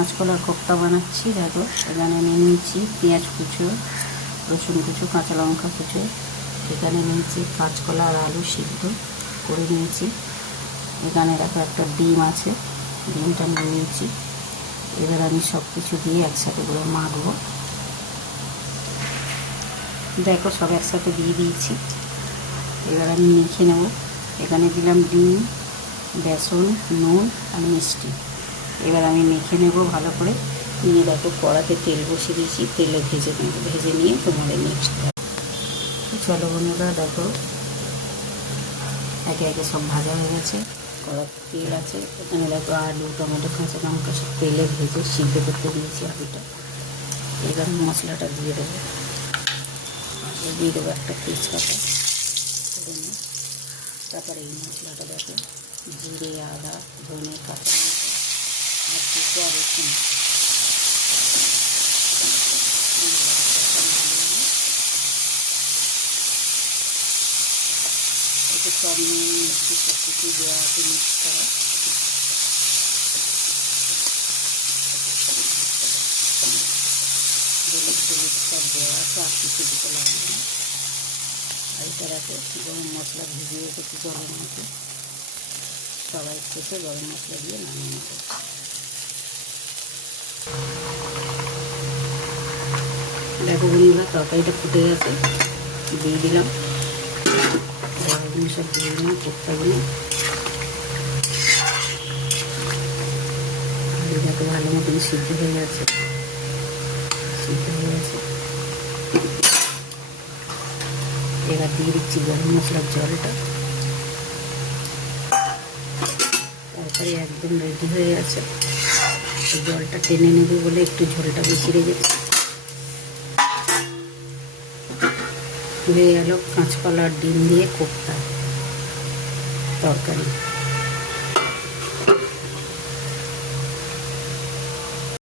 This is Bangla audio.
কাঁচকলার কোপ্তা বানাচ্ছি। দেখো এখানে নিয়ে নিয়েছি পেঁয়াজ কুচো, রসুন কুচো, কাঁচা লঙ্কা কুচো। এখানে নিয়েছি কাঁচকলা আর আলু সিদ্ধ করে নিয়েছি। এখানে দেখো একটা ডিম আছে, ডিমটা নিয়ে নিয়েছি। এবার আমি সব কিছু দিয়ে একসাথে করে মাখবো। দেখো সব একসাথে দিয়ে দিয়েছি। এবার আমি মেখে নেব। এখানে দিলাম ডিম, বেসন, নুন আর মিষ্টি। এবার আমি মেখে নেব ভালো করে। নিয়ে দেখো কড়াতে তেল বসিয়ে দিয়েছি, তেলে ভেজে নেব। ভেজে নিয়ে তোমাদের নেক্সট চলো বন্ধুরা, দেখো একে একে সব ভাজা হয়ে গেছে। কড়াতে তেল আছে, এখানে দেখো আলু, টমেটো, কাঁচা লঙ্কা সব তেলে ভেজে সিদ্ধ করতে দিয়েছি আলুটা। এবার মশলাটা দিয়ে দেবো। দিয়ে দেবো একটা তেজপাতা করে নিই। তারপরে এই মশলাটা দেখো জিরে, আদা, ধনে, কাঁচা লঙ্কা আর দুটো রসুন একটু সব নিয়ে মিষ্টি সব কিছু দেওয়া আছে, মিক্স করা। হলুদ টলুদ সব দেওয়া আছে, আর কিছু দিতে লাগবে না। আর এটা রাখে গরম মশলা ভিজিয়ে রেখেছি জলের মধ্যে। সবাই শেষে গরম মশলা দিয়ে নামিয়ে নেব। দেখো বন্ধুরা তরকারিটা ফুটে গেছে, দিয়ে দিলাম সব দিয়ে দিলাম কোপ্তাগুলো। দেখো ভালো মতন সিদ্ধ হয়ে গেছে, সিদ্ধ হয়ে গেছে। এবার দিয়ে দিচ্ছি গরম মশলার জলটা। তরকারি একদম রেডি হয়ে গেছে। জলটা টেনে নেবে বলে একটু ঝোলটা বেশি রেখেছি। হয়ে গেল কাঁচকলা আর ডিম দিয়ে কোপ্তা তরকারি।